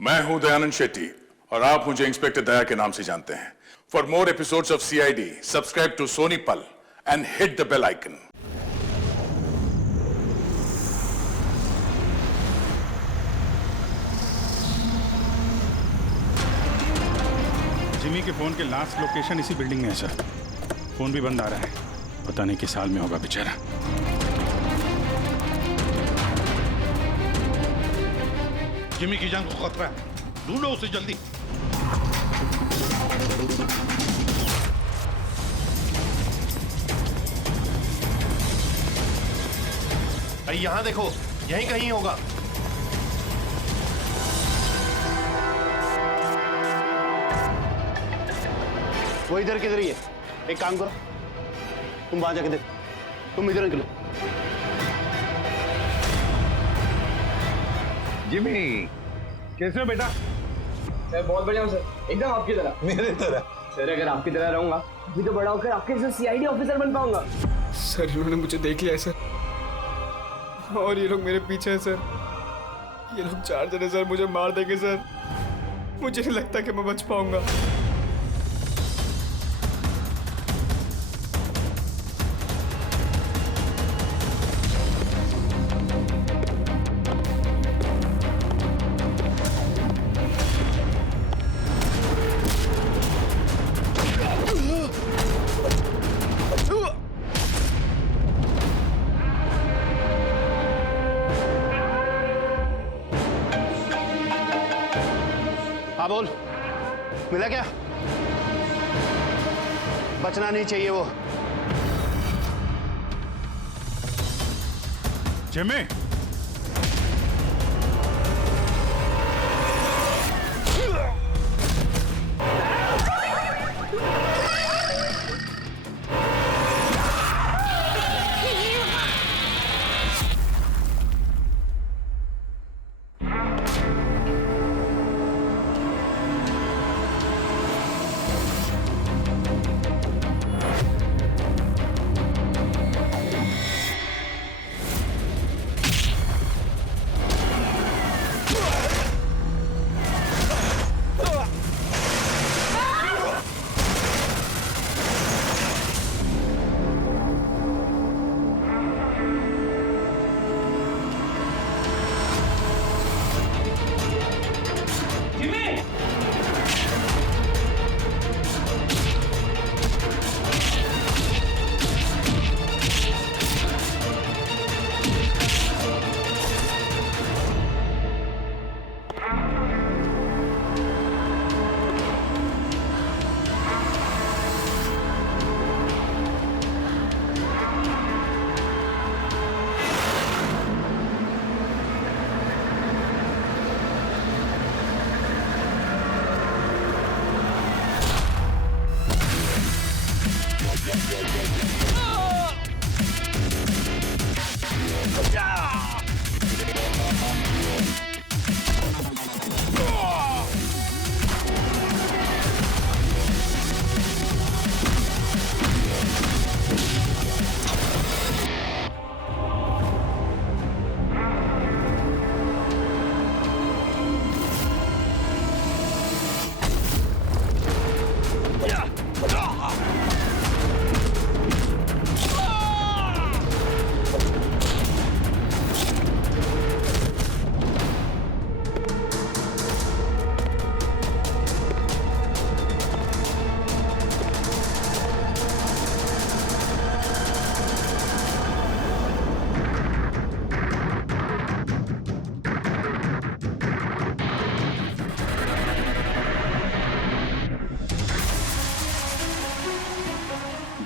मैं हूं दयानंद शेट्टी और आप मुझे इंस्पेक्टर दया के नाम से जानते हैं। For more episodes of CID, subscribe to Sony Pal and hit the bell icon. Jimmy के फोन के लास्ट लोकेशन इसी बिल्डिंग में है सर। फोन भी बंद आ रहा है, पता नहीं किस साल में होगा बेचारा। जिमी की जान को खतरा है, ढूंढो उसे जल्दी। भाई यहाँ देखो, यहीं कहीं होगा। वो इधर किधर ही है। एक काम करो, तुम वहां जाके देखो, तुम इधर निकलो। जिमी, कैसे हो बेटा? सर बहुत बढ़िया हूँ सर, एकदम आपकी तरह। मेरे तरह? सर अगर आपकी तरह रहूंगा अभी तो बड़ा होकर आपके जैसे CID ऑफिसर बन पाऊंगा। सर इन्होंने मुझे देख लिया है सर, और ये लोग मेरे पीछे हैं सर। ये लोग 4 जने सर मुझे मार देंगे सर। मुझे नहीं लगता कि मैं बच पाऊंगा। हाँ बोल, मिला क्या? बचना नहीं चाहिए वो। Jimmy,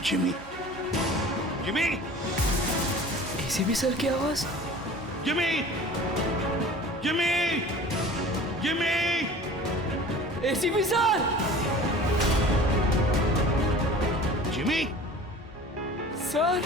Jimmy, Jimmy, ACP sir की आवाज। Jimmy, Jimmy, Jimmy. ACP sir. Jimmy, sir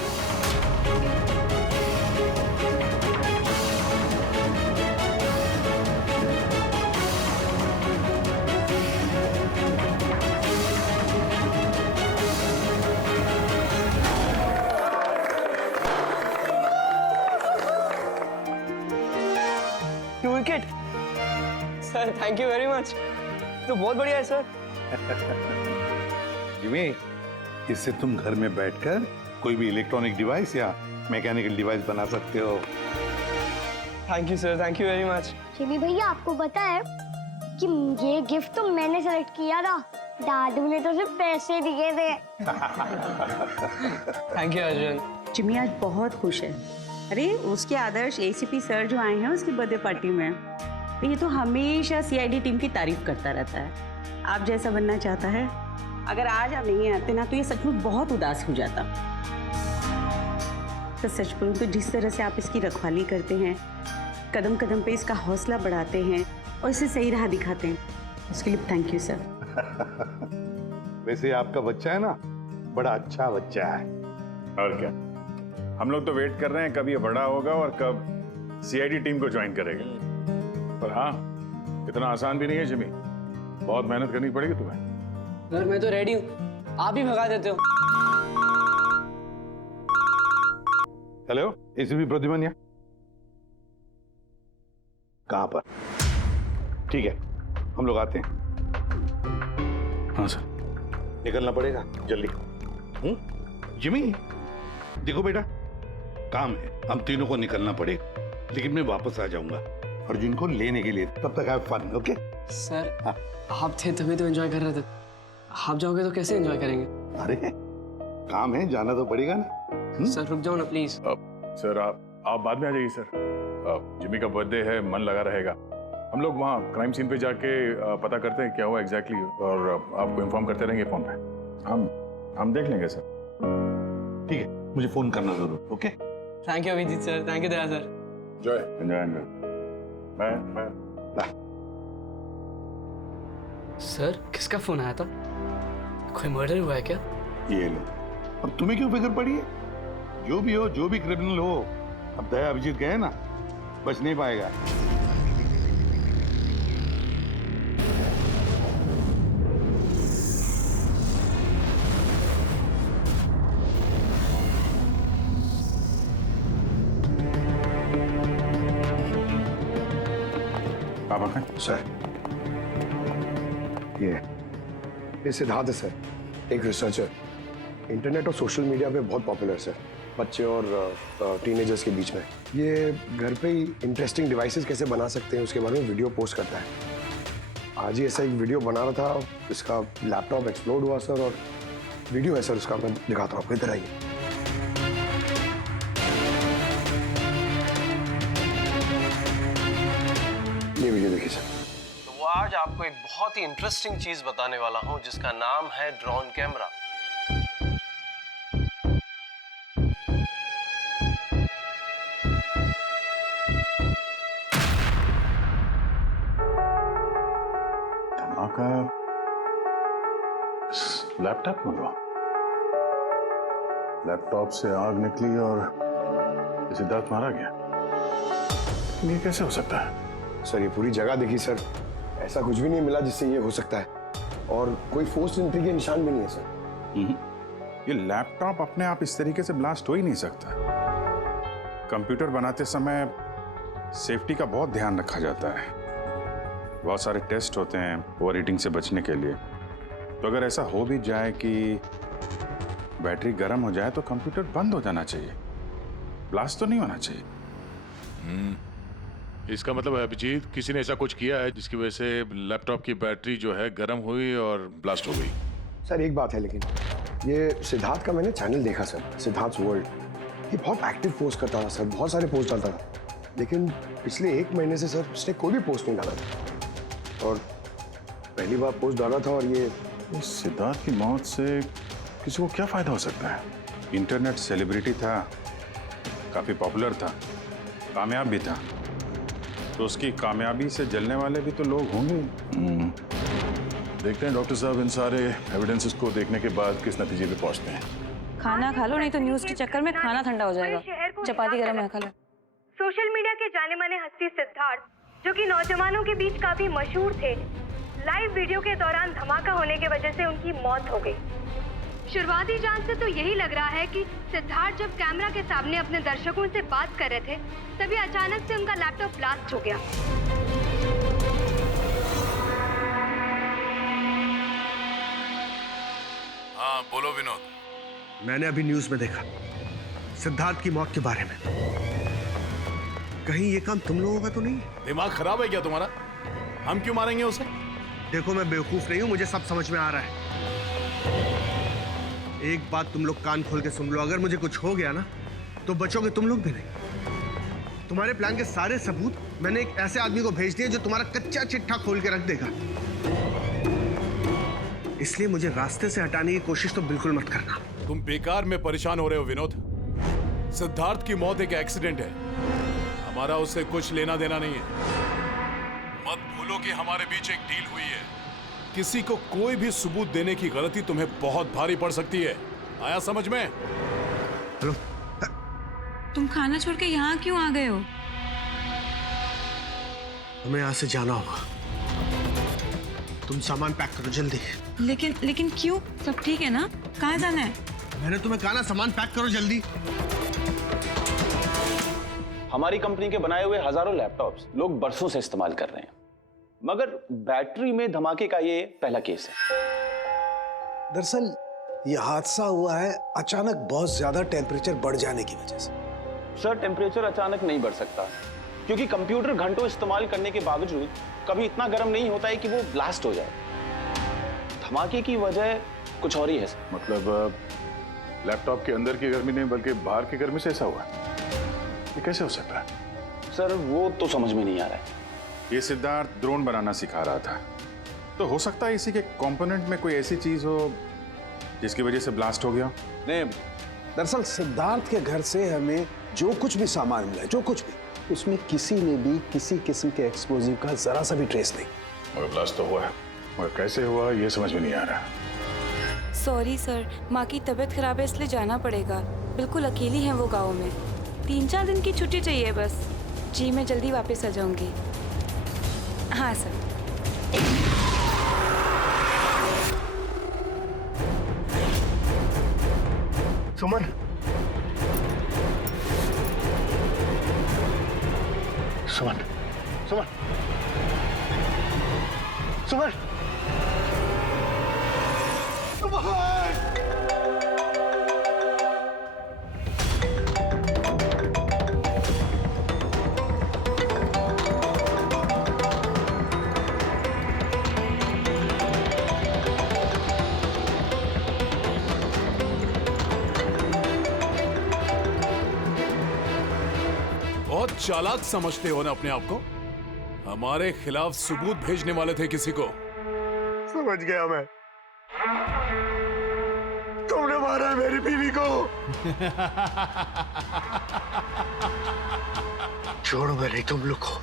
sir thank you very much, तो बहुत बढ़िया है सर। जिमी, इससे तुम घर में बैठकर कोई भी इलेक्ट्रॉनिक डिवाइस या मैकेनिकल डिवाइस बना सकते हो। Thank you sir, thank you very much. Jimmy भैया आपको पता है कि ये गिफ्ट तो मैंने सेलेक्ट किया था, दादू ने तो सिर्फ पैसे दिए थे। Thank you Arjun. जिमी आज बहुत खुश है। अरे उसके आदर्श एसीपी सर जो आए हैं उसकी बर्थडे पार्टी में, ये तो हमेशा सीआईडी टीम की तारीफ करता रहता है। आप जैसा बनना चाहता है, अगर आज आप नहीं आते ना तो ये सच में बहुत उदास हो जाता। तो सच बोलूं तो जिस तरह से आप इसकी रखवाली करते हैं, कदम कदम पे इसका हौसला बढ़ाते हैं और इसे सही राह दिखाते हैं, उसके लिए थैंक यू सर। वैसे आपका बच्चा है ना, बड़ा अच्छा बच्चा है। और क्या, हम लोग तो वेट कर रहे हैं कब ये बड़ा होगा और कब सीआईडी टीम को ज्वाइन करेगा। पर हाँ, इतना आसान भी नहीं है जिमी, बहुत मेहनत करनी पड़ेगी तुम्हें। सर मैं तो रेडी हूँ, आप ही भगा देते हो। हेलो, एसीपी प्रद्युमन कहाँ पर? ठीक है, हम लोग आते हैं। हाँ सर। निकलना पड़ेगा जल्दी। जिमी, देखो बेटा, काम है, हम तीनों को निकलना पड़ेगा, लेकिन मैं वापस आ जाऊंगा अर्जुन को लेने के लिए। तब तक हैव फन, ओके? सर आप थे तभी तो एंजॉय कर रहे थे, आप जाओगे तो कैसे एंजॉय करेंगे? अरे काम है, जाना तो पड़ेगा ना। सर रुक जाओ ना प्लीज। सर आप बाद में आ जाइए सर। जिमी का बर्थडे है, मन लगा रहेगा। हम लोग वहाँ क्राइम सीन पे जाके पता करते हैं क्या हुआ एग्जैक्टली, और आपको इन्फॉर्म करते रहेंगे फोन पे। हम देख लेंगे सर। ठीक है, मुझे फोन करना जरूर, okay? Thank you Abhijeet sir, thank you Daya sir. Enjoy. Bye. Sir किसका फोन आया था? कोई मर्डर हुआ है क्या? ये लो, अब तुम्हें क्यों फिक्र पड़ी है? जो भी हो, जो भी क्रिमिनल हो, अब दया अभिजीत गए ना, बच नहीं पाएगा। सर ये सिद्धार्थ है सर, एक रिसर्चर, इंटरनेट और सोशल मीडिया पे बहुत पॉपुलर सर, बच्चे और टीनेजर्स के बीच में। ये घर पे ही इंटरेस्टिंग डिवाइसेस कैसे बना सकते हैं उसके बारे में वीडियो पोस्ट करता है। आज ही ऐसा एक वीडियो बना रहा था, इसका लैपटॉप एक्सप्लोड हुआ सर, और वीडियो है सर उसका, मैं दिखाता हूँ आपको, इधर आइए। ये वीडियो देखिए सर। तो वो आज आपको एक बहुत ही इंटरेस्टिंग चीज बताने वाला हूं जिसका नाम है ड्रोन कैमरा। धमाका लैपटॉप में हुआ। लैपटॉप से आग निकली और सिद्धार्थ मारा गया। ये कैसे हो सकता है? सर ये पूरी जगह देखी सर, ऐसा कुछ भी नहीं मिला जिससे ये हो सकता है, और कोई फोर्स एंट्री के निशान भी नहीं है सर। ये लैपटॉप अपने आप इस तरीके से ब्लास्ट हो ही नहीं सकता। कंप्यूटर बनाते समय सेफ्टी का बहुत ध्यान रखा जाता है, बहुत सारे टेस्ट होते हैं ओवरहीटिंग से बचने के लिए। तो अगर ऐसा हो भी जाए कि बैटरी गर्म हो जाए तो कंप्यूटर बंद हो जाना चाहिए, ब्लास्ट तो नहीं होना चाहिए। इसका मतलब है अभिजीत, किसी ने ऐसा कुछ किया है जिसकी वजह से लैपटॉप की बैटरी जो है गर्म हुई और ब्लास्ट हो गई। सर एक बात है, लेकिन ये सिद्धार्थ का मैंने चैनल देखा सर, सिद्धार्थ वर्ल्ड, ये बहुत एक्टिव पोस्ट करता था सर, बहुत सारे पोस्ट डालता था, लेकिन पिछले 1 महीने से सर उसने कोई भी पोस्ट नहीं डाला था, और पहली बार पोस्ट डाला था। और ये सिद्धार्थ की मौत से किसी को क्या फायदा हो सकता है? इंटरनेट सेलिब्रिटी था, काफी पॉपुलर था, कामयाब भी था, तो उसकी कामयाबी से जलने वाले भी तो लोग होंगे। देखते हैं डॉक्टर साहब इन सारे एविडेंसेस को देखने के बाद किस नतीजे पे पहुंचते हैं। खाना खा लो, नहीं तो न्यूज के चक्कर में खाना ठंडा हो जाएगा। चपाती गरम है, खा लो। सोशल मीडिया के जाने माने हस्ती सिद्धार्थ, जो कि नौजवानों के बीच काफी मशहूर थे, लाइव वीडियो के दौरान धमाका होने की वजह से उनकी मौत हो गई। शुरुआती जांच से तो यही लग रहा है कि सिद्धार्थ जब कैमरा के सामने अपने दर्शकों से बात कर रहे थे, तभी अचानक से उनका लैपटॉप ब्लास्ट हो गया। हाँ बोलो विनोद। मैंने अभी न्यूज में देखा सिद्धार्थ की मौत के बारे में। कहीं ये काम तुम लोगों का तो नहीं है? दिमाग खराब है क्या तुम्हारा? हम क्यों मारेंगे उसे? देखो मैं बेवकूफ नहीं हूं, मुझे सब समझ में आ रहा है। एक बात तुम लोग कान खोल के सुन लो, अगर मुझे कुछ हो गया ना तो बचोगे तुम लोग भी नहीं। तुम्हारे प्लान के सारे सबूत मैंने एक ऐसे आदमी को भेज दिए जो तुम्हारा कच्चा चिट्ठा खोल के रख देगा। इसलिए मुझे रास्ते से हटाने की कोशिश तो बिल्कुल मत करना। तुम बेकार में परेशान हो रहे हो विनोद। सिद्धार्थ की मौत एक एक्सीडेंट है, हमारा उससे कुछ लेना देना नहीं है। मत भूलो कि हमारे बीच एक डील हुई है। किसी को कोई भी सबूत देने की गलती तुम्हें बहुत भारी पड़ सकती है। आया समझ में? हेलो, तुम खाना छोड़ के यहाँ क्यों आ गए हो? हमें यहाँ से जाना होगा। तुम सामान पैक करो जल्दी। लेकिन क्यों? सब ठीक है ना? कहाँ जाना है? मैंने तुम्हें कहा ना सामान पैक करो जल्दी। हमारी कंपनी के बनाए हुए हजारों लैपटॉप्स लोग बरसों से इस्तेमाल कर रहे हैं, मगर बैटरी में धमाके का ये पहला केस है। दरअसल ये हादसा हुआ है अचानक बहुत ज्यादा टेम्परेचर बढ़ जाने की वजह से। सर, टेम्परेचर अचानक नहीं बढ़ सकता, क्योंकि कंप्यूटर घंटों इस्तेमाल करने के बावजूद कभी इतना गर्म नहीं होता है कि वो ब्लास्ट हो जाए। धमाके की वजह कुछ और ही है। मतलब लैपटॉप के अंदर की गर्मी नहीं बल्कि बाहर की गर्मी से ऐसा हुआ? ये कैसे हो सकता है? सर, वो तो समझ में नहीं आ रहा है। ये सिद्धार्थ ड्रोन बनाना सिखा रहा था, तो हो सकता है इसी के कंपोनेंट में कोई ऐसी चीज हो जिसकी वजह से ब्लास्ट हो गया। नहीं, दरअसल सिद्धार्थ के घर से हमें जो कुछ भी सामान मिला है, जो कुछ भी, उसमें किसी ने भी किसी किस्म के एक्सप्लोजिव का जरा सा भी ट्रेस नहीं। मगर ब्लास्ट तो हुआ है, मगर कैसे हुआ ये समझ में नहीं आ रहा। सॉरी सर, माँ की तबीयत खराब है इसलिए जाना पड़ेगा। बिल्कुल अकेली हैं वो गाँव में। 3-4 दिन की छुट्टी चाहिए बस। जी मैं जल्दी वापस आ जाऊंगी। हाँ सर। सुमन, सुमन, सुमन, सुमन, बहुत चालाक समझते हो ना अपने आप को। हमारे खिलाफ सबूत भेजने वाले थे किसी को। समझ गया मैं। तुमने मारा है मेरी बीवी को। छोड़ूंगा नहीं तुम लोग को,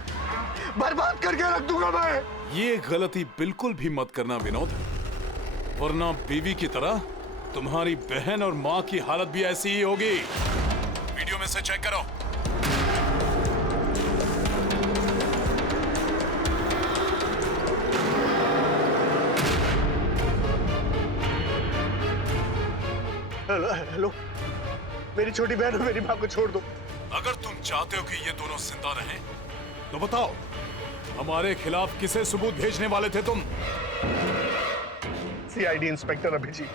बर्बाद करके रख दूंगा मैं। ये गलती बिल्कुल भी मत करना विनोद, वरना बीवी की तरह तुम्हारी बहन और माँ की हालत भी ऐसी ही होगी। वीडियो में से चेक करो। हेलो, हेलो, मेरी छोटी बहन और मेरी माँ को छोड़ दो। अगर तुम चाहते हो कि ये दोनों जिंदा रहें, तो बताओ हमारे खिलाफ किसे सबूत भेजने वाले थे तुम? CID inspector Abhijeet.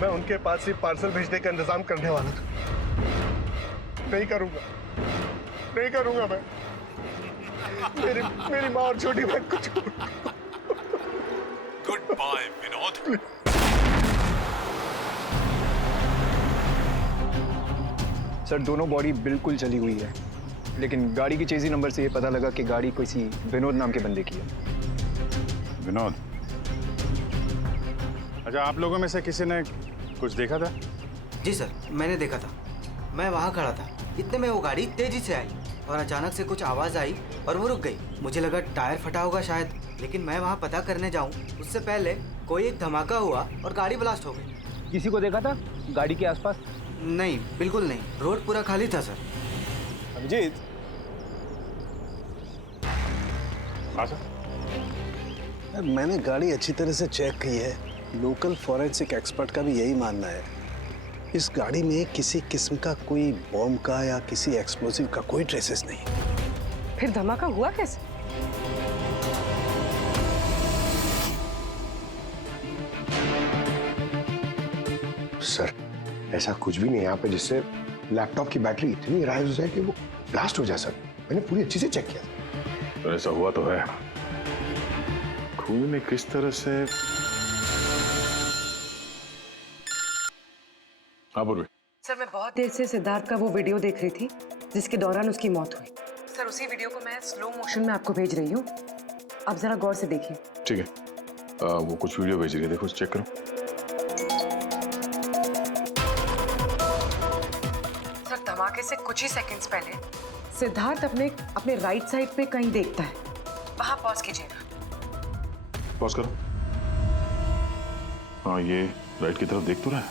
मैं उनके पास ही पार्सल भेजने का इंतजाम करने वाला था। नहीं करूंगा, नहीं करूंगा मैं। मेरी माँ और छोटी बहन को छोड़। Good bye Vinod. सर, दोनों बॉडी बिल्कुल जली हुई है, लेकिन गाड़ी की चेजी नंबर से ये पता लगा कि गाड़ी किसी विनोद नाम के बंदे की है। विनोद? अच्छा, आप लोगों में से किसी ने कुछ देखा था? जी सर, मैंने देखा था। मैं वहाँ खड़ा था, इतने में वो गाड़ी तेजी से आई और अचानक से कुछ आवाज़ आई और वो रुक गई। मुझे लगा टायर फटा होगा शायद, लेकिन मैं वहाँ पता करने जाऊँ उससे पहले कोई एक धमाका हुआ और गाड़ी ब्लास्ट हो गई। किसी को देखा था गाड़ी के आसपास? नहीं, बिल्कुल नहीं। रोड पूरा खाली था सर। अभिजीत, हाँ सर। मैंने गाड़ी अच्छी तरह से चेक की है। लोकल फॉरेंसिक एक्सपर्ट का भी यही मानना है। इस गाड़ी में किसी किस्म का कोई बॉम्ब का या किसी एक्सप्लोसिव का कोई ट्रेसेस नहीं। फिर धमाका हुआ कैसे? सर ऐसा कुछ भी नहीं है यहाँ पे जिससे लैपटॉप की बैटरी इतनी राइज हो जाए कि वो ब्लास्ट हो जाए सर। मैंने पूरी अच्छी से चेक किया। तो ऐसा हुआ तो है। खून ने किस तरह से। हाँ पूर्वी। सर मैं बहुत देर से सिद्धार्थ का वो वीडियो देख रही थी जिसके दौरान उसकी मौत हुई। सर उसी वीडियो को मैं स्लो मोशन में आपको भेज रही हूँ, आप जरा गौर से देखिए। ठीक है, वो कुछ वीडियो भेज रही है, देखो चेक करो। सर धमाके से कुछ ही सेकंड्स पहले सिद्धार्थ अपने राइट साइड पे कहीं देखता है, वहां पॉज कीजिएगा। पॉज करो। हाँ ये राइट की तरफ देख तो रहा है।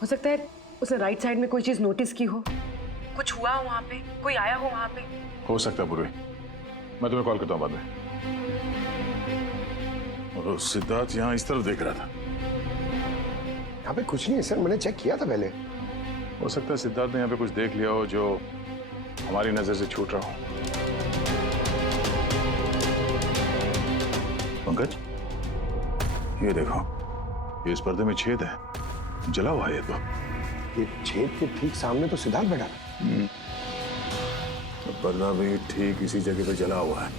हो सकता है उसने राइट साइड में कोई चीज नोटिस की हो, कुछ हुआ हो वहां पे, कोई आया हो वहां पे। हो सकता है पूर्वी, मैं तुम्हें कॉल करता हूँ बाद में। और सिद्धार्थ यहाँ इस तरफ देख रहा था। यहाँ पे कुछ नहीं है सर, मैंने चेक किया था पहले। हो सकता है सिद्धार्थ ने यहाँ पे कुछ देख लिया हो जो हमारी नजर से छूट रहा हो। पंकज ये देखो, ये इस पर्दे में छेद है, जला हुआ है ये। तो ये छेद के ठीक सामने तो सिद्धार्थ बैठा था। तो पर्दा भी ठीक इसी जगह पे जला हुआ है,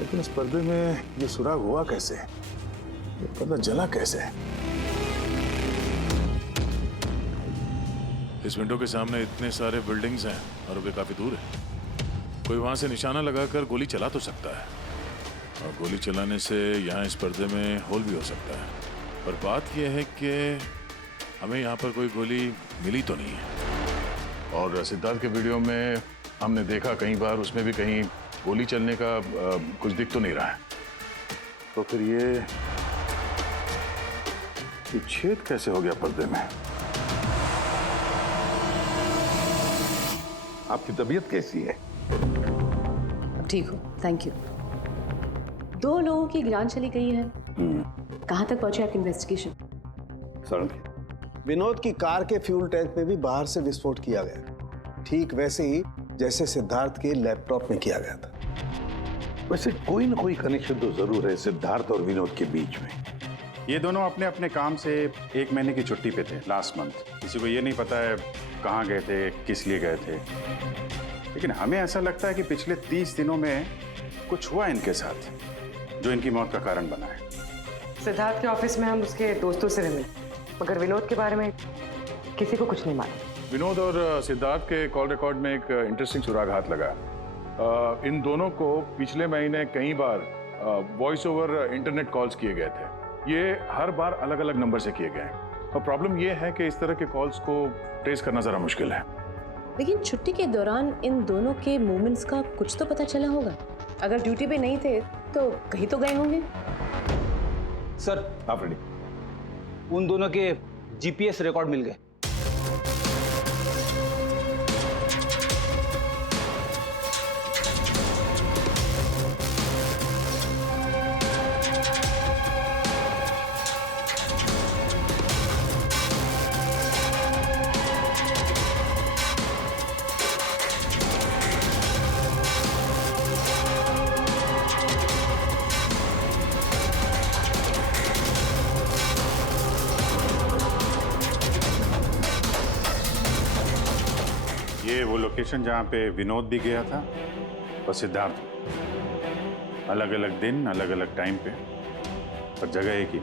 लेकिन इस पर्दे में ये सुराग हुआ कैसे? ये पर्दा जला कैसे? इस विंडो के सामने इतने सारे बिल्डिंग्स हैं और वे काफी दूर है। कोई वहां से निशाना लगाकर गोली चला तो सकता है, और गोली चलाने से यहाँ इस पर्दे में होल भी हो सकता है। पर बात यह है कि हमें यहाँ पर कोई गोली मिली तो नहीं है। और सिद्धार्थ के वीडियो में हमने देखा कई बार, उसमें भी कहीं गोली चलने का कुछ दिख तो नहीं रहा है। तो फिर ये छेद कैसे हो गया पर्दे में? आपकी तबीयत कैसी है? ठीक हो, थैंक यू। 2 लोगों की जान चली गई है। कहाँ तक पहुंचे आपकी इन्वेस्टिगेशन? विनोद की कार के फ्यूल टैंक में भी बाहर से विस्फोट किया गया, ठीक वैसे ही जैसे सिद्धार्थ के लैपटॉप में किया गया था। वैसे कोई ना कोई कनेक्शन तो जरूर है सिद्धार्थ और विनोद के बीच में। ये दोनों अपने अपने काम से 1 महीने की छुट्टी पे थे लास्ट मंथ। किसी को ये नहीं पता है कहाँ गए थे, किस लिए गए थे, लेकिन हमें ऐसा लगता है कि पिछले 30 दिनों में कुछ हुआ इनके साथ जो इनकी मौत का कारण बना है। सिद्धार्थ के ऑफिस में हम उसके दोस्तों से मिले, मगर विनोद के बारे में किसी को कुछ नहीं मालूम। विनोद और सिद्धार्थ के कॉल रिकॉर्ड में एक इंटरेस्टिंग सुराग हाथ लगा। इन दोनों को पिछले महीने कई बार वॉइस ओवर इंटरनेट कॉल्स किए गए थे। ये हर बार अलग अलग नंबर से किए गए हैं, और प्रॉब्लम ये है कि इस तरह के कॉल्स को ट्रेस करना जरा मुश्किल है। लेकिन छुट्टी के दौरान इन दोनों के मूवमेंट्स का कुछ तो पता चला होगा। अगर ड्यूटी पे नहीं थे तो कहीं तो गए होंगे। सर आप रेडी? उन दोनों के जीपीएस रिकॉर्ड मिल गए। ये वो लोकेशन जहाँ पे विनोद भी गया था और सिद्धार्थ, अलग अलग दिन अलग अलग टाइम पे, और जगह एक ही।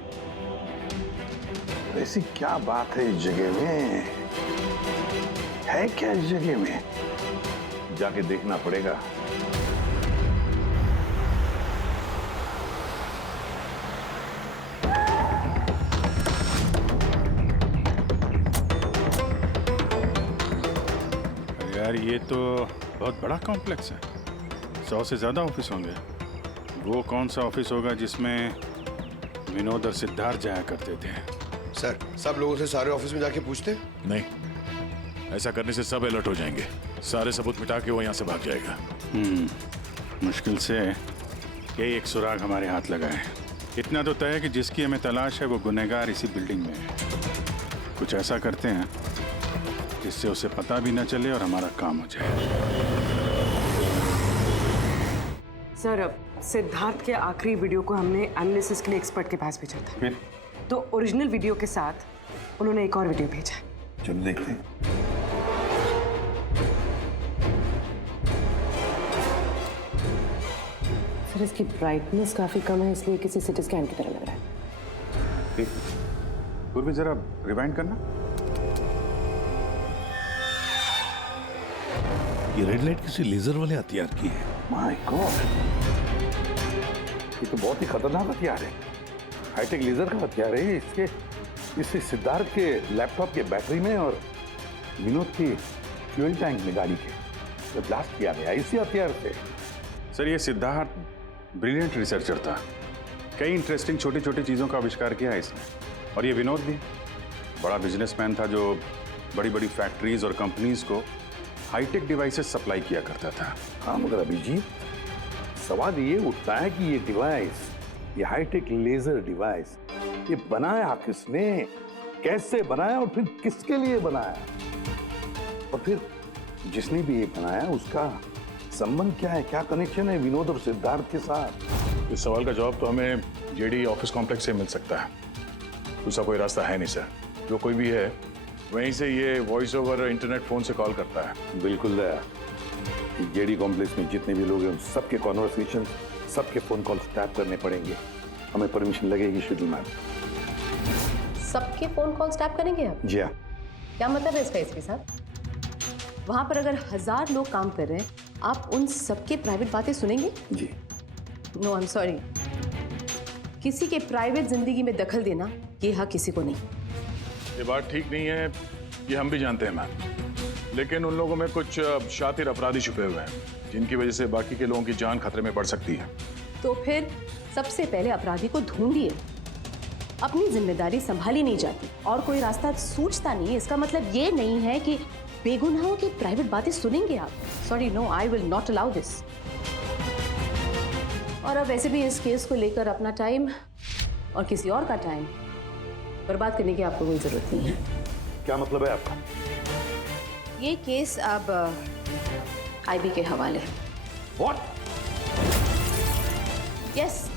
ऐसी क्या बात है इस जगह में? है क्या इस जगह में? जाके देखना पड़ेगा। यार ये तो बहुत बड़ा कॉम्प्लेक्स है, 100 से ज़्यादा ऑफिस होंगे। वो कौन सा ऑफिस होगा जिसमें विनोद और सिद्धार्थ जाया करते थे? सर सब लोगों से सारे ऑफिस में जाके पूछते? नहीं, ऐसा करने से सब अलर्ट हो जाएंगे, सारे सबूत मिटा के वो यहाँ से भाग जाएगा। मुश्किल से यही एक सुराग हमारे हाथ लगा है। इतना तो तय है कि जिसकी हमें तलाश है वो गुनहगार इसी बिल्डिंग में है। कुछ ऐसा करते हैं जिससे उसे पता भी न चले और हमारा काम हो जाए। सर अब सिद्धार्थ के आखिरी वीडियो को हमने एनालिसिस के लिए एक्सपर्ट के पास भेजा था। फिर? तो ओरिजिनल वीडियो के साथ उन्होंने एक और वीडियो भेजा है। चलो देखते हैं। सर इसकी ब्राइटनेस काफी कम है, इसलिए किसी सिटी स्कैन की तरह लग रहा है। पूर्वी जरा रिवाइंड करना। ये रेड लाइट किसी लेजर वाले हथियार की है। माय गॉड, ये तो बहुत ही खतरनाक हथियार है। हाईटेक लेजर का हथियार है। इससे सिद्धार्थ के लैपटॉप के बैटरी में और विनोद की फ्यूल टैंक में गाड़ी के तो ब्लास्ट किया गया इसी हथियार से। सर ये सिद्धार्थ ब्रिलियंट रिसर्चर था, कई इंटरेस्टिंग छोटी छोटी चीज़ों का आविष्कार किया है इसने। और ये विनोद भी बड़ा बिजनेसमैन था जो बड़ी बड़ी फैक्ट्रीज और कंपनीज को हाईटेक डिवाइसेस सप्लाई किया करता था। हाँ मगर अभिजीत, सवाल ये उठता है कि ये डिवाइस, ये हाईटेक लेजर डिवाइस, ये बनाया किसने, कैसे बनाया और फिर किसके लिए बनाया, और फिर जिसने भी ये बनाया उसका संबंध क्या है, क्या कनेक्शन है विनोद और सिद्धार्थ के साथ? इस सवाल का जवाब तो हमें जेडी ऑफिस कॉम्प्लेक्स से मिल सकता है। दूसरा कोई रास्ता है नहीं सर। जो कोई भी है वहीं से ये वॉइस ओवर इंटरनेट फोन से कॉल करता है। बिल्कुल दया, जेडी कॉम्प्लेक्स में जितने भी लोग हैं उन सबके कॉन्वर्सेशन, सबके फोन कॉल्स टैप करने पड़ेंगे। हमें परमिशन लगेगी शेड्यूल मैम। सबके फोन कॉल टैप करेंगे आप? जी हाँ। क्या मतलब है इसका इसके साथ? वहां पर अगर 1000 लोग काम कर रहे हैं, आप उन सबके प्राइवेट बातें सुनेंगे? जी। नो आई एम सॉरी, किसी के प्राइवेट जिंदगी में दखल देना ये हक किसी को नहीं। ये बात ठीक नहीं है, ये हम भी जानते हैं मैम, लेकिन उन लोगों में कुछ शातिर अपराधी छुपे हुए हैं जिनकी वजह से बाकी के लोगों की जान खतरे में पड़ सकती है। तो फिर सबसे पहले अपराधी को ढूंढिए। अपनी जिम्मेदारी संभाली नहीं जाती और कोई रास्ता सूझता नहीं, इसका मतलब ये नहीं है कि बेगुनाहों की प्राइवेट बातें सुनेंगे आप। Sorry, no, I will not allow this. और अब वैसे भी इस केस को लेकर अपना टाइम और किसी और का टाइम बर्बाद करने की आपको कोई जरूरत नहीं है। क्या मतलब है आपका? ये केस अब आईबी के हवाले है। What? यस,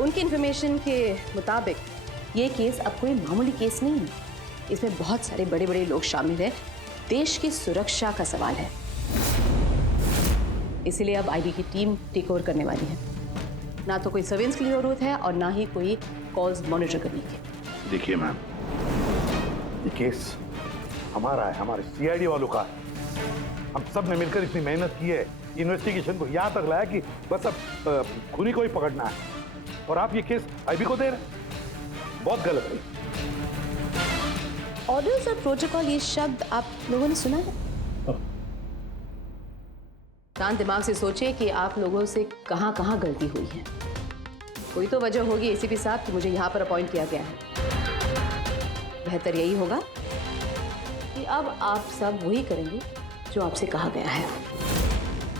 उनकी इंफॉर्मेशन के मुताबिक ये केस अब कोई मामूली केस नहीं है। इसमें बहुत सारे बड़े बड़े लोग शामिल हैं। देश की सुरक्षा का सवाल है, इसीलिए अब आईबी की टीम टेक ओवर करने वाली है। ना तो कोई सर्वेलेंस की जरूरत है और ना ही कोई कॉल्स मॉनिटर करने की। देखिए मैम, ये केस हमारा है, हमारे सीआईडी वालों का है। हम सब ने मिलकर इतनी मेहनत की है, इन्वेस्टिगेशन को यहाँ तक लाया कि बस अब खूनी को ही पकड़ना है, और आप ये केस आईबी को दे रहे हैं। बहुत गलत है। ऑर्डर्स और प्रोटोकॉल, ये शब्द आप लोगों ने सुना है? शांत दिमाग से सोचिए कि आप लोगों से कहाँ कहाँ गलती हुई है। कोई तो वजह होगी एसीपी साहब कि मुझे यहाँ पर अपॉइंट किया गया है। बेहतर यही होगा कि अब आप सब वही करेंगे जो आपसे कहा गया है।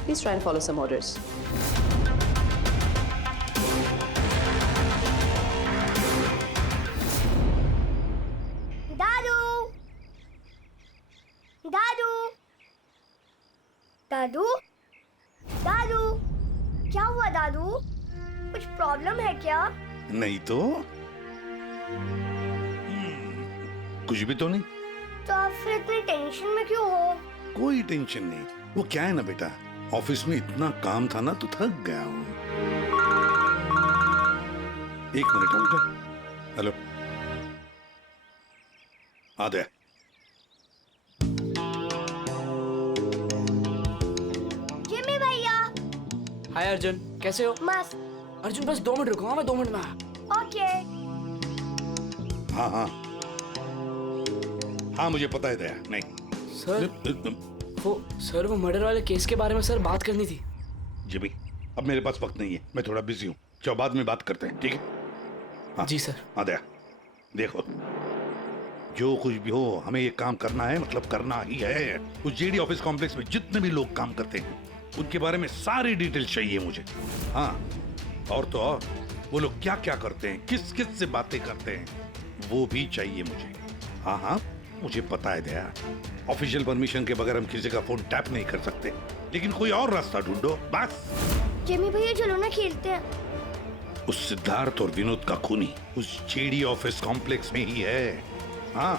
Please try and follow some orders. दादू, दादू, क्या हुआ दादू? कुछ प्रॉब्लम है क्या? नहीं तो कुछ भी तो नहीं। तो आप फिर इतनी टेंशन में क्यों हो? कोई टेंशन नहीं। वो क्या है ना बेटा, ऑफिस में इतना काम था ना तो थक गया हूँ। एक मिनट बेटा। हेलो, आ गया। जिमी भैया। हाय अर्जुन, कैसे हो? मस्त। अर्जुन बस 2 मिनट रुको, हाँ मैं 2 मिनट में आया। ओके। हाँ हाँ हाँ, मुझे पता है दया। नहीं सर वो मर्डर वाले केस के बारे में सर बात करनी थी। जी भाई, अब मेरे पास वक्त नहीं है, मैं थोड़ा बिजी हूँ। चलो बाद में बात करते हैं, ठीक है? हाँ जी सर। हाँ दया, देखो जो कुछ भी हो हमें ये काम करना है, मतलब करना ही है। उस जेडी ऑफिस कॉम्प्लेक्स में जितने भी लोग काम करते हैं उनके बारे में सारी डिटेल्स चाहिए मुझे। हाँ, और तो और वो लोग क्या क्या करते हैं, किस किस से बातें करते हैं, वो भी चाहिए मुझे। हाँ हाँ, मुझे पता है दया, ऑफिशियल परमिशन के बगैर हम किसी का फोन टैप नहीं कर सकते, लेकिन कोई और रास्ता ढूंढो बस। जिमी भैया चलो ना खेलते हैं। उस सिद्धार्थ और विनोद का खूनी उस जेडी ऑफिस कॉम्प्लेक्स में ही है। हाँ,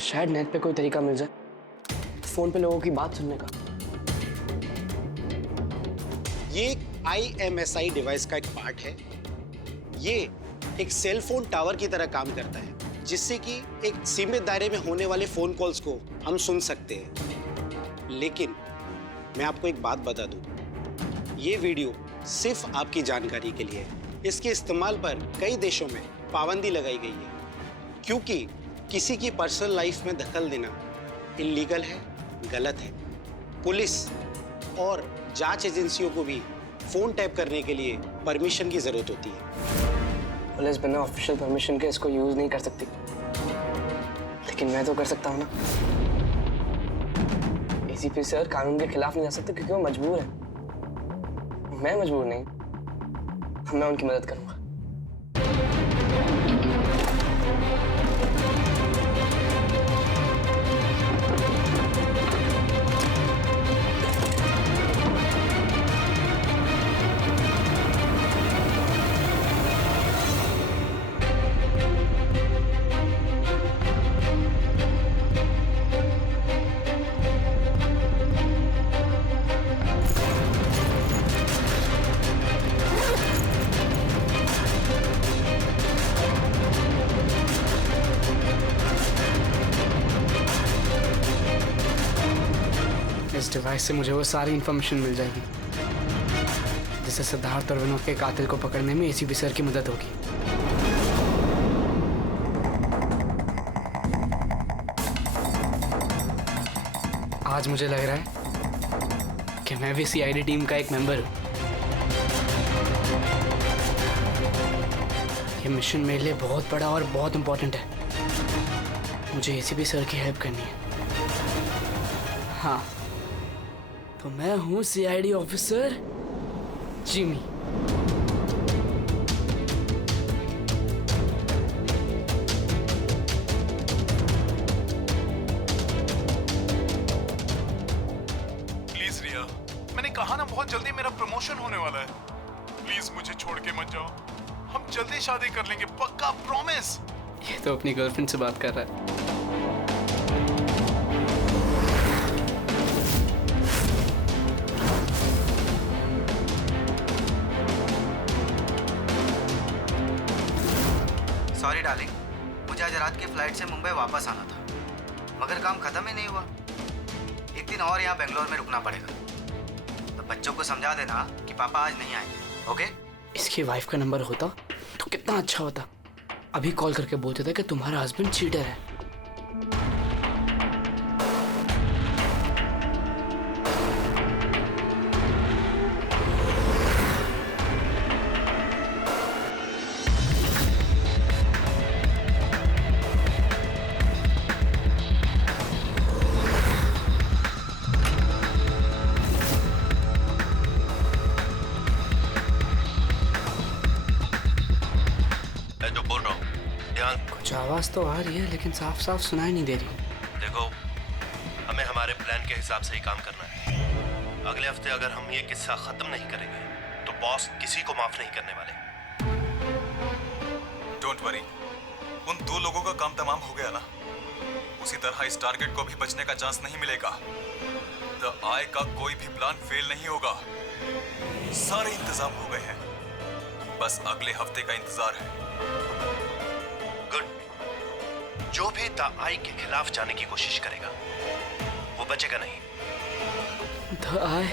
शायद नेट पे कोई तरीका मिल जाए फोन पे लोगों की बात सुनने का। ये एक IMSI डिवाइस का एक पार्ट है। ये एक सेल फोन टावर की तरह काम करता है, जिससे कि एक सीमित दायरे में होने वाले फोन कॉल्स को हम सुन सकते हैं। लेकिन मैं आपको एक बात बता दूं, ये वीडियो सिर्फ आपकी जानकारी के लिए है। इसके इस्तेमाल पर कई देशों में पाबंदी लगाई गई है, क्योंकि किसी की पर्सनल लाइफ में दखल देना इल्लीगल है, गलत है। पुलिस और जांच एजेंसियों को भी फोन टैप करने के लिए परमिशन की जरूरत होती है। पुलिस बिना ऑफिशियल परमिशन के इसको यूज नहीं कर सकती, लेकिन मैं तो कर सकता हूँ ना। ACP सर कानून के खिलाफ नहीं जा सकते क्योंकि वो मजबूर है। मैं मजबूर नहीं, मैं उनकी मदद करूंगा। इस डिवाइस से मुझे वो सारी इंफॉर्मेशन मिल जाएगी जिससे सिद्धार्थ और विनोद के कातिल को पकड़ने में ACP सर की मदद होगी। आज मुझे लग रहा है कि मैं भी CID टीम का एक मेंबर हूं। ये मिशन मेरे लिए बहुत बड़ा और बहुत इंपॉर्टेंट है। मुझे ACP सर की हेल्प करनी है। हाँ, तो मैं हूँ CID ऑफिसर जिमी। प्लीज रिया, मैंने कहा ना बहुत जल्दी मेरा प्रमोशन होने वाला है। प्लीज मुझे छोड़ के मत जाओ। हम जल्दी शादी कर लेंगे, पक्का, प्रॉमिस। ये तो अपनी गर्लफ्रेंड से बात कर रहा है। सॉरी डार्लिंग, मुझे आज रात की फ्लाइट से मुंबई वापस आना था, मगर काम खत्म ही नहीं हुआ। एक दिन और यहाँ बेंगलोर में रुकना पड़ेगा। तो बच्चों को समझा देना कि पापा आज नहीं आएंगे, ओके? इसकी वाइफ का नंबर होता तो कितना अच्छा होता। अभी कॉल करके बोलते थे कि तुम्हारा हस्बैंड चीटर है। कुछ आवाज तो आ रही है लेकिन साफ साफ सुनाई नहीं दे रही। देखो, हमें हमारे प्लान के हिसाब से ही काम करना है। अगले हफ्ते अगर हम ये किस्सा खत्म नहीं करेंगे तो बॉस किसी को माफ नहीं करने वाले। डोंट वरी, उन 2 लोगों का काम तमाम हो गया ना। उसी तरह इस टारगेट को भी बचने का चांस नहीं मिलेगा। द आई का कोई भी प्लान फेल नहीं होगा। सारे इंतजाम हो गए हैं, बस अगले हफ्ते का इंतजार है। जो भी द आई के खिलाफ जाने की कोशिश करेगा वो बचेगा नहीं। द आई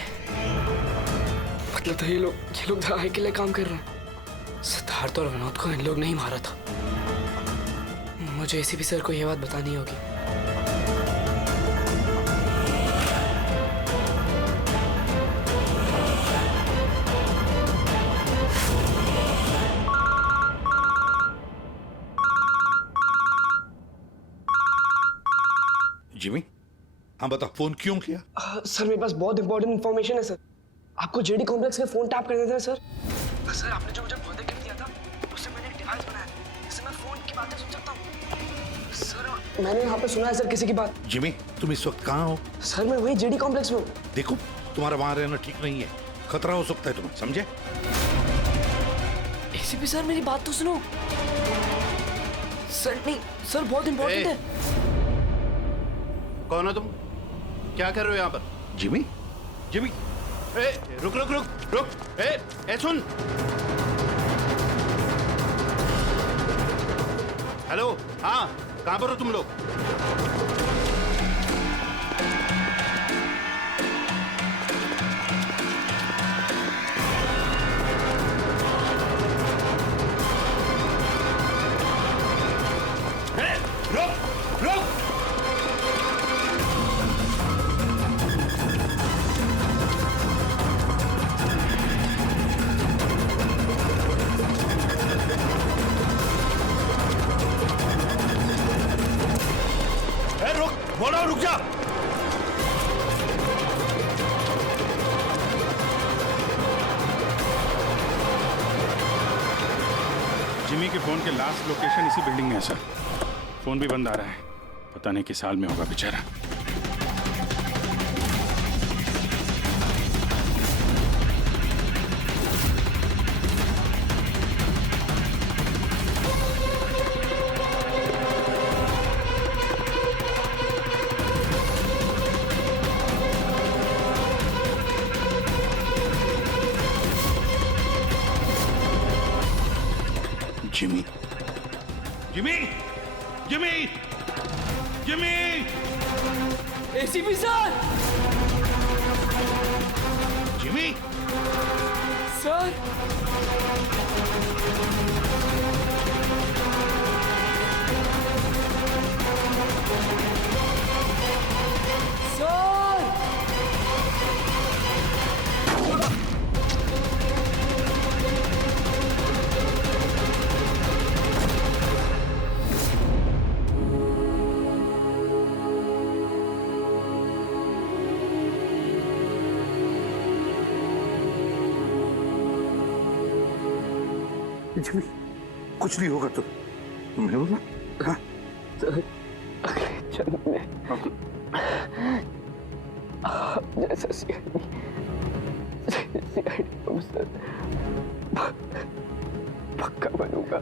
मतलब तो ये लोग द आई के लिए काम कर रहे हैं। सिद्धार्थ और विनोद को इन लोग नहीं मारा था। मुझे ACP सर को ये बात बतानी होगी। जिमी, हाँ बता, फोन क्यों किया? सर मेरे पास बहुत इंपॉर्टेंट इन्फॉर्मेशन है सर। आपको JD कॉम्प्लेक्स के फोन टैप करने थे सर। सर आपने जो मुझे बर्थडे गिफ्ट दिया था उससे मैंने एक डिवाइस बनाया जिससे मैं फोन की बातें सुन सकता हूँ। सर मैंने यहाँ पे सुना है सर किसी की बात। जिमी, तुम इस वक्त कहाँ हो? सर मैं वही JD कॉम्प्लेक्स में हूँ। देखो, तुम्हारा वहां रहना ठीक नहीं है, खतरा हो सकता है तुम्हें, समझे? ACP सर मेरी बात तो सुनो। सर नहीं सर, बहुत इंपॉर्टेंट है। कौन हो तुम? क्या कर रहे हो यहाँ पर? जिमी, जिमी, ए, रुक रुक रुक रुक, ए सुन। हेलो, हाँ, कहाँ पर हो तुम लोग? बोलो, रुक जा। जिमी के फोन के लास्ट लोकेशन इसी बिल्डिंग में है सर। फोन भी बंद आ रहा है, पता नहीं किस हाल में होगा बेचारा। Jimmy, Jimmy, Jimmy, Jimmy, ACP sir. Jimmy, sir. Jimmy, कुछ नहीं होगा तुमने बोला? हाँ? अगले जन्म में जैसा सीआईडी ऑफिसर पक्का बनूंगा।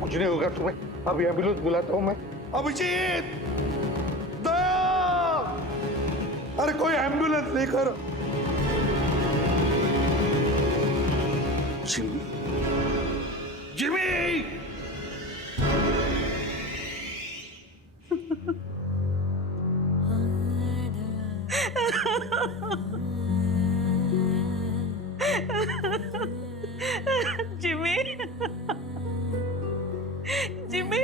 कुछ नहीं होगा तुम्हें। अभी एम्बुलेंस बुलाता हूँ मैं। अभिजीत, अरे कोई एम्बुलेंस लेकर। जिमी, जिमी, जिमी, जिमी,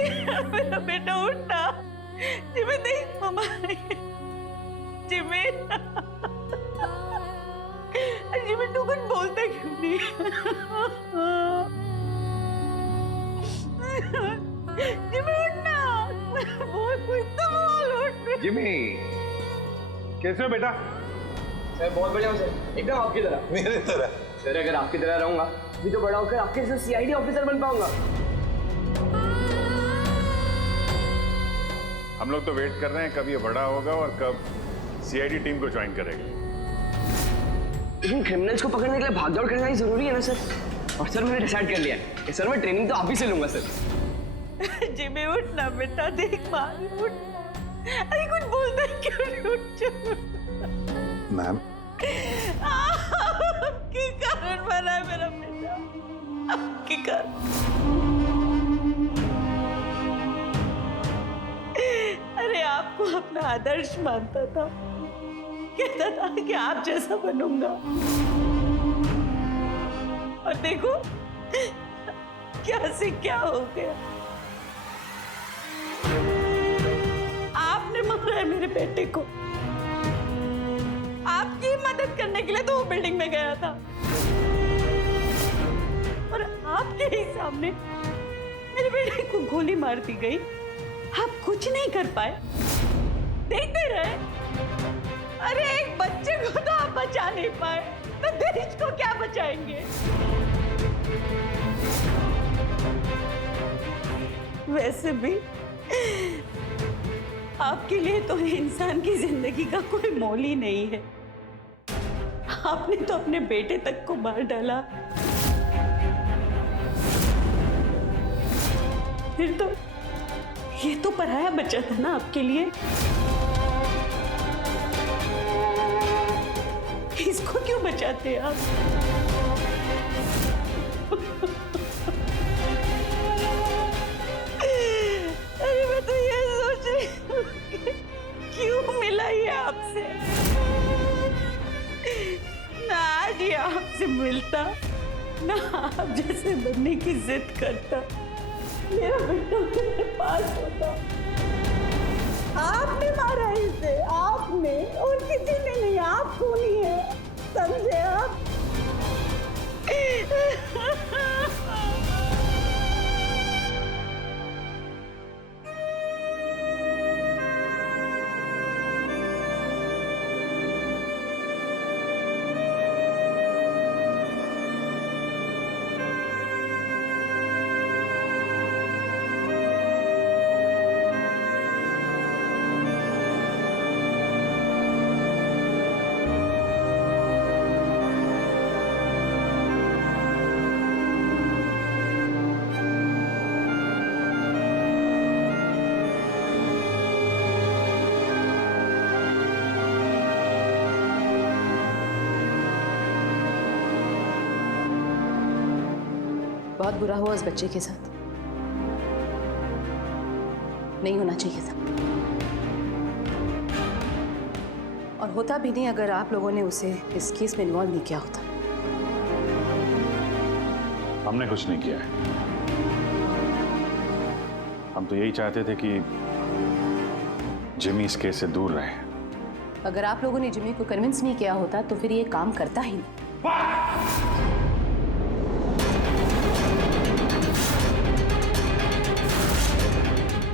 मेरा बेटा उठना। जिमी देख मम्मा, जिमी, जिमी तू कुछ बोलता क्यों नहीं? जिमी उठना, बोल कुछ तो बोल, उठ। जिमी, कैसे हो बेटा? सर बहुत बढ़िया हूँ सर, एकदम आपकी तरह। मेरे तरह? सर अगर आपकी तरह रहूंगा भी तो बड़ा होकर आपके जैसे सीआईडी ऑफिसर बन पाऊंगा। हम लोग तो वेट कर रहे हैं कब ये बड़ा होगा और कब सीआईडी टीम को ज्वाइन करेगा। लेकिन क्रिमिनल्स को पकड़ने के लिए भागदौड़ करना ही जरूरी है ना सर। और सर मैंने डिसाइड कर लिया है कि सर मैं ट्रेनिंग तो आप ही से लूंगा सर। जिमी उठना बेटा, देख मार उठ। अरे कुछ बोलता क्यों नहीं? उठ। मैम, आपके कारण मरा है मेरा बेटा, आपके कारण। अरे आपको अपना आदर्श मानता था, कहता था कि आप जैसा बनूंगा, और देखो क्या से क्या हो गया। आपने मारा है मेरे बेटे को। आपकी मदद करने के लिए तो वो बिल्डिंग में गया था, और आपके ही सामने मेरे बेटे को गोली मार दी गई। आप कुछ नहीं कर पाए, देखते रहे। अरे एक बच्चे को तो आप बचा नहीं पाए, तो देश को क्या बचाएंगे? वैसे भी आपके लिए तो इंसान की जिंदगी का कोई मोल ही नहीं है। आपने तो अपने बेटे तक को मार डाला, फिर तो ये तो पराया बच्चा था ना आपके लिए। इसको क्यों बचाते आप? अरे मैं तो ये सोच रही हूँ कि क्यों मिला ये आपसे। ना आज ये आपसे मिलता, ना आप जैसे बनने की जिद करता, मेरा बेटा मेरे पास होता। आपने मारा इसे, आपने, और किसी ने नहीं, आप खूनी है, समझे आप? बहुत बुरा हुआ उस बच्चे के साथ, नहीं होना चाहिए था। और होता भी नहीं अगर आप लोगों ने उसे इस केस में इन्वॉल्व नहीं किया होता। हमने कुछ नहीं किया है। हम तो यही चाहते थे कि जिमी इस केस से दूर रहे। अगर आप लोगों ने जिमी को कन्विंस नहीं किया होता तो फिर ये काम करता ही नहीं।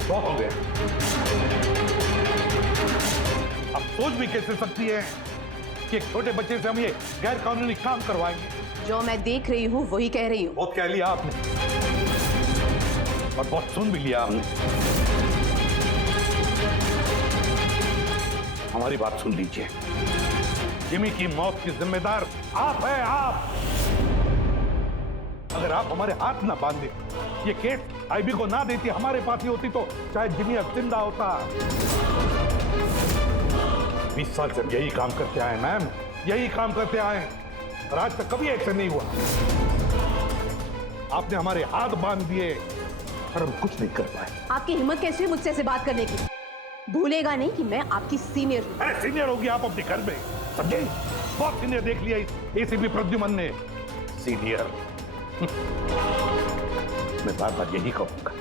बहुत हो गया। अब सोच भी कैसे सकती है कि एक छोटे बच्चे से हम ये गैर कानूनी काम करवाएंगे? जो मैं देख रही हूँ वही कह रही हूँ। बहुत कह लिया आपने और बहुत सुन भी लिया आपने। हमारी बात सुन लीजिए। जिमी की मौत की जिम्मेदार आप हैं, आप। अगर आप हमारे हाथ ना बांधे, ये केस आईबी को ना देती, हमारे पास ही होती, तो शायद जिमी अब जिंदा होता। 20 साल से यही काम करते आए मैम, यही काम करते आए, और आज तक कभी एक्शन नहीं हुआ। आपने हमारे हाथ बांध दिए और हम कुछ नहीं कर पाए। आपकी हिम्मत कैसे हुई मुझसे ऐसे बात करने की? भूलेगा नहीं कि मैं आपकी सीनियर हूँ। अरे सीनियर होगी आप अपने घर में, समझे? बहुत सीनियर देख लिया इस एसीपी प्रद्युमन ने। सीनियर। मैं बार बार यही कहूंगा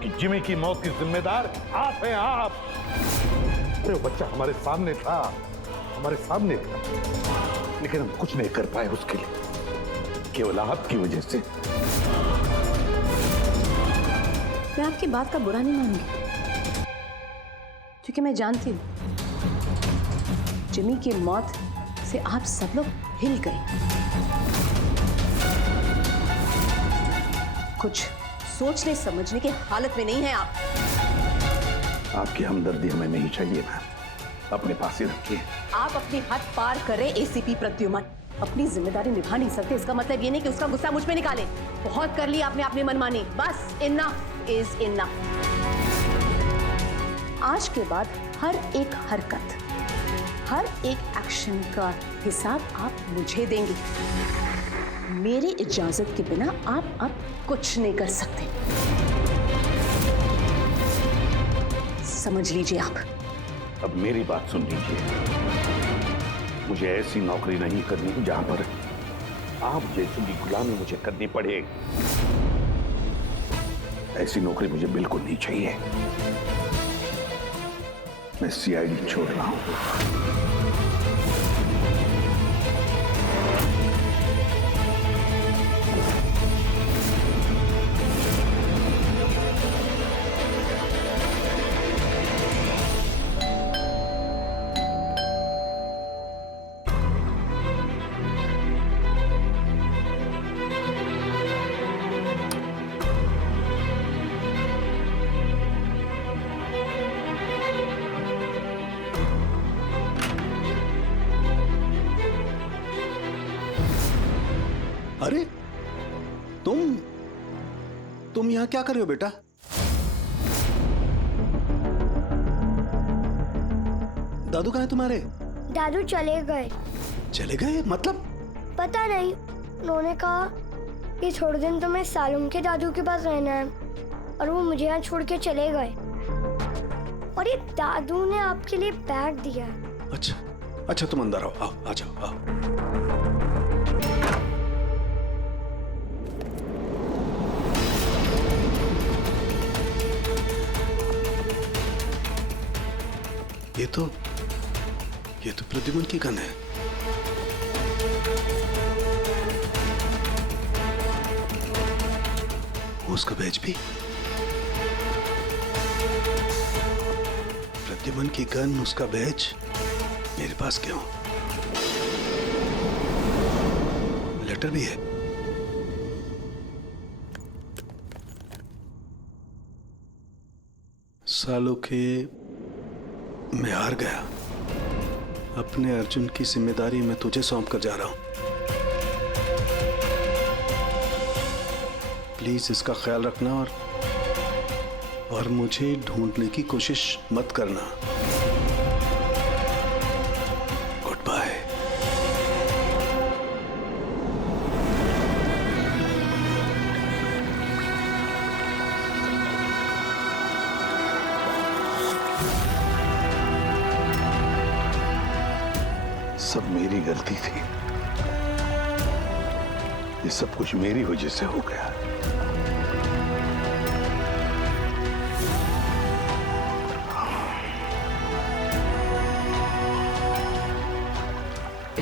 कि जिमी की मौत की जिम्मेदार आप हैं, आप। अरे वो बच्चा हमारे सामने था, हमारे सामने था, लेकिन हम कुछ नहीं कर पाए उसके लिए, केवल आपकी वजह से। मैं आपकी बात का बुरा नहीं मानूंगी, क्योंकि मैं जानती हूँ जिमी की मौत से आप सब लोग हिल गए। कुछ सोचने समझने की हालत में नहीं है आप। आपकी हमदर्दी हमें नहीं चाहिए मैम, अपने पास ही रखिए। आप अपनी हद पार कर रहे एसीपी प्रद्युमन। अपनी जिम्मेदारी निभा नहीं सकते, इसका मतलब ये नहीं कि उसका गुस्सा मुझ पे निकाले। बहुत कर लिया आपने अपनी मनमानी, बस इनफ इज इनफ। आज के बाद हर एक हरकत, हर एक एक्शन का हिसाब आप मुझे देंगे। मेरी इजाजत के बिना आप अब कुछ नहीं कर सकते, समझ लीजिए आप। अब मेरी बात सुन लीजिए। मुझे ऐसी नौकरी नहीं करनी जहां पर आप जैसी की गुलामी मुझे करनी पड़े। ऐसी नौकरी मुझे बिल्कुल नहीं चाहिए। मैं सीआईडी छोड़ रहा हूं। अरे तुम यहाँ क्या कर रहे हो बेटा? दादू कहाँ है तुम्हारे? दादू चले गए। चले गए मतलब? पता नहीं, उन्होंने कहा कि थोड़े दिन तुम्हें सालुम के दादू के पास रहना है और वो मुझे यहाँ छोड़ के चले गए। और ये दादू ने आपके लिए बैग दिया है। अच्छा अच्छा, तुम अंदर आओ, आओ आ जाओ, आओ। ये तो प्रद्युमन की गन है। उसका बैच भी। प्रद्युमन की गन, उसका बैच मेरे पास क्यों? लेटर भी है। सालों के मैं हार गया। अपने अर्जुन की जिम्मेदारी मैं तुझे सौंप कर जा रहा हूं। प्लीज इसका ख्याल रखना और मुझे ढूंढने की कोशिश मत करना। Good bye. सब मेरी गलती थी। ये सब कुछ मेरी वजह से हो गया।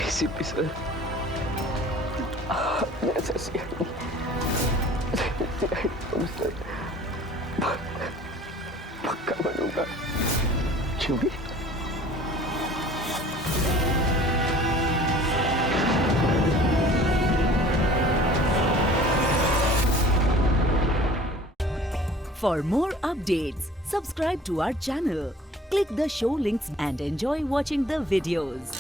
एसीपी सर, आपने ऐसा सर पक्का बनूंगा। क्यों भी? For more updates, subscribe to our channel, click the show links and enjoy watching the videos.